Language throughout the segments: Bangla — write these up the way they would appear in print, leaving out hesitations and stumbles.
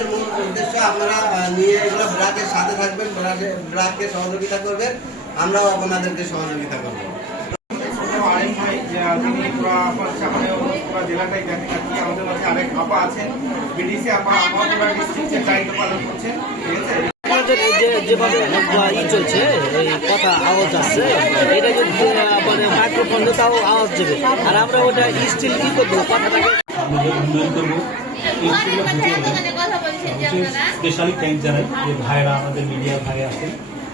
আমাদের মূল উদ্দেশ্য আপনারা নিয়ে এগুলো ব্রাকের সাথে থাকবেন, ব্রাককে সহযোগিতা করবেন, আমরাও আপনাদেরকে সহযোগিতা করবো। আরেক ভাই যিনি পুরা জেলাটাই দেখেন আর কি, আমাদের মাঝে আরেক আপা আছেন, বিডিসি আপা, আমার ডিস্ট্রিক্টের দায়িত্ব পালন করছেন, ঠিক আছে। যেভাবে চলছে এই কথা আওয়াজ আসছে, এটা কিন্তু মানে মাইক্রোফোনে তাও আওয়াজ দেবে, আর আমরা ওটা স্টিল কি করবো কথাটাকে উন্নয়ন করবো। স্পেশালি থ্যাংক জানাই যে ভাইরা আমাদের মিডিয়া ভাই আছেন,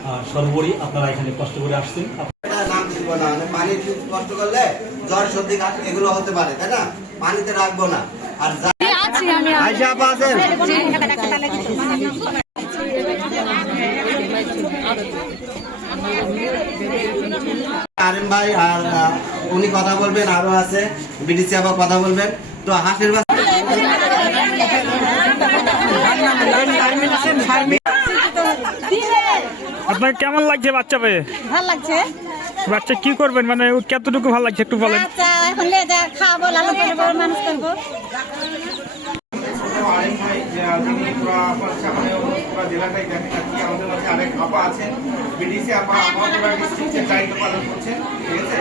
আর সর্বোপরি আপনারা এখানে কষ্ট করে আসছেন। পানি কষ্ট করলে জ্বর সর্দি কাশ এগুলো হতে পারে, তাই না? পানিতে রাখবো না। আর আয়শা আপা আছেন, আরেম ভাই আর উনি কথা বলবেন, আরো আছে বিডিসি আপা কথা বলবেন। তো হাসির আপনার কেমন লাগছে বাচ্চা পেয়ে? ভালো লাগছে। বাচ্চা কি করবেন, মানে কতটুকু ভালো লাগছে একটু বলেন। এখন খাওয়াবো, লালন করবো, মানুষ করবো। আরেক ভাই যিনি পুরা জেলাটাই দেখেন আর কি, আমাদের মাঝে আরেক আপা আছেন, বিডিসি আপা, আমার ডিস্ট্রিক্টের দায়িত্ব পালন করছেন, ঠিক আছে।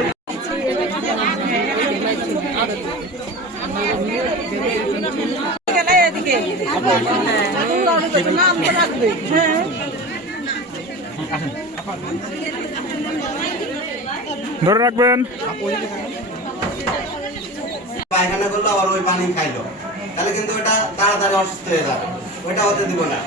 ধরে রাখবেন। পায়খানা করলো আবার ওই পানি খাইলো, তাহলে কিন্তু ওটা তাড়াতাড়ি অসুস্থ হয়ে যাবে, ওইটা হতে দিব না।